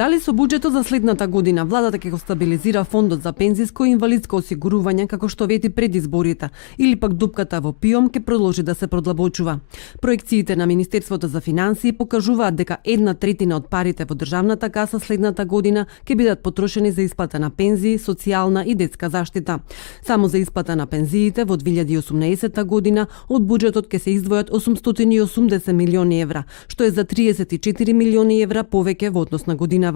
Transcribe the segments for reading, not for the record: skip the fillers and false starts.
Дали со буџетот за следната година владата ќе го стабилизира фондот за пензиско и инвалидско осигурување како што вети пред изборите, или пак дупката во ПИОМ ќе продолжи да се продлабочува. Проекциите на Министерството за финансии покажуваат дека 1/3 од парите во државната каса следната година ќе бидат потрошени за исплата на пензии, социјална и детска заштита. Само за исплата на пензиите во 2018 година од буџетот ќе се издвојат 880 милиони евра, што е за 34 милиони евра повеќе во однос на година.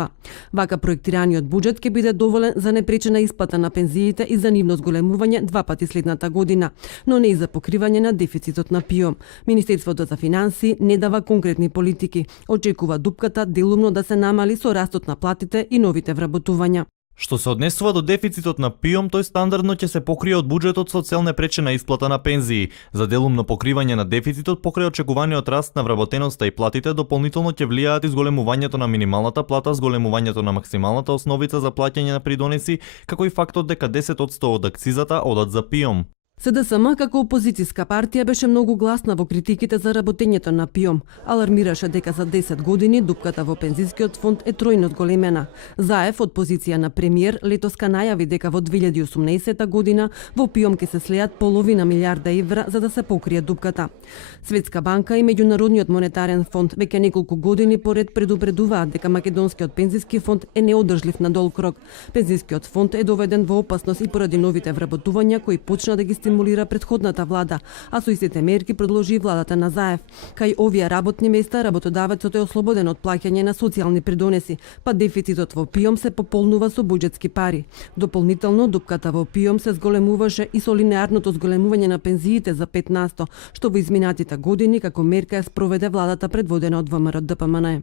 Вака проектираниот буџет ќе биде доволен за непречена исплата на пензиите и за нивно зголемување 2 пати следната година, но не и за покривање на дефицитот на ПИОМ. Министерството за финансии не дава конкретни политики. Очекува дупката делумно да се намали со растот на платите и новите вработувања. Што се однесува до дефицитот на ПИОМ, тој стандардно ќе се покрие од буџетот со цел непречена исплата на пензии. За делумно покривање на дефицитот покрај очекуваниот раст на вработеноста и платите, дополнително ќе влијаат и зголемувањето на минималната плата, зголемувањето на максималната основица за плаќање на придонеси, како и фактот дека 10% од акцизата одат за ПИОМ. СДСМ како опозицијска партија беше многу гласна во критиките за работењето на ПИОМ. Алармираше дека за 10 години дупката во пензискиот фонд е тројно зголемена. Заев од позиција на премиер летоска најави дека во 2018 година во ПИОМ ќе се слеат половина милијарда евра за да се покрие дупката. Светска банка и Меѓународниот монетарен фонд веќе неколку години поред предупредуваат дека македонскиот пензиски фонд е неодржлив на долг рок. Пензискиот фонд е доведен во опасност и поради новите вработувања кои почна да ги стимулира претходната влада, а со истите мерки продолжи владата на Заев. Кај овие работни места работодавецот е ослободен од плаќање на социјални придонеси, па дефицитот во ПИОМ се пополнува со буџетски пари. Дополнително дупката во ПИОМ се зголемуваше и со линеарното зголемување на пензиите за 15%, што во изминатите години како мерка ја спроведе владата предводена од ВМРО-ДПМНЕ.